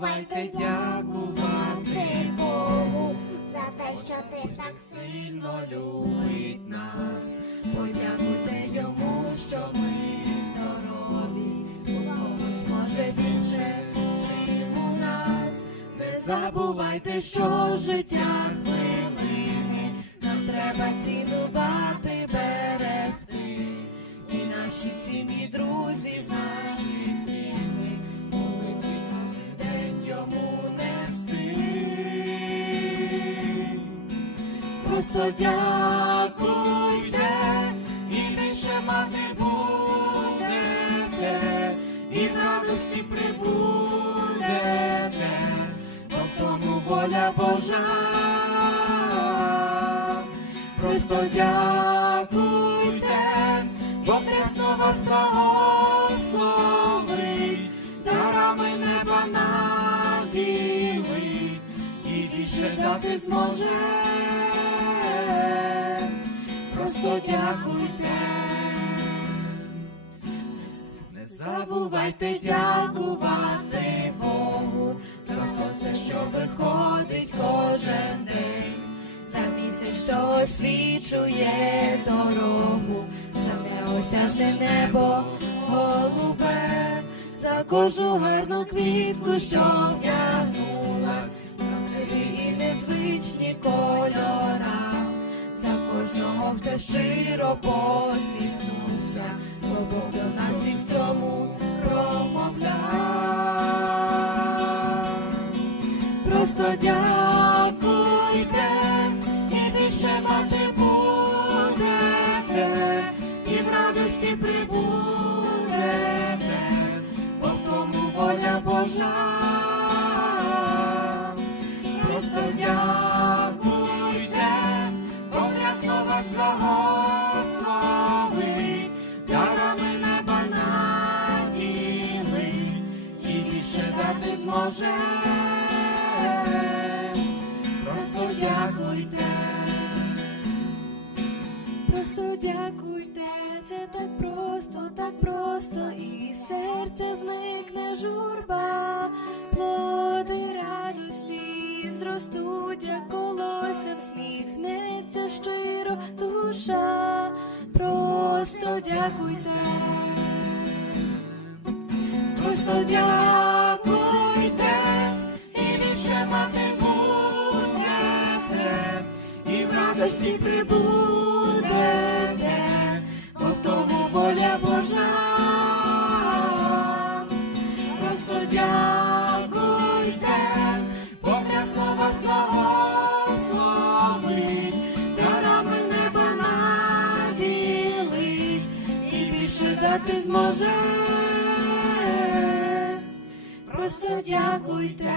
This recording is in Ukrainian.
забувайте дякувати Богу за те, що ти так сильно любить нас. Подякуйте йому, що ми здорові, когось може більше жив у нас. Не забувайте, що життя хвилини, нам треба цінувати, берегти. Просто дякуйте, і більше мати будете, і в радості прибудете, бо в тому воля Божа. Просто дякуйте, бо Хриsto вас благословить, дарами неба наділить, і більше дати зможе. Просто дякуйте. Не забувайте дякувати Богу за сонце, що виходить кожен день, за місяць, що освічує дорогу, за неосяжне небо голубе, за кожну гарну квітку, що вдягнулась, щиро посміхнувся, бо Бог до нас і в цьому промовляв. Просто дякуйте, і більше мати будете, і в радості прибудете, бо в тому воля Божа. Зможе. Просто дякуйте. Просто дякуйте, це так просто, так просто, і з серця зникне журба, плоди радості зростуть, як колося, всміхнеться щиро душа. Просто дякуйте. Просто дякуйте, радості прибудете, бо в тому воля Божа. Просто дякуйте, бо рясно вас благословить, дарами неба наділить, і більше дати зможе. Просто дякуйте.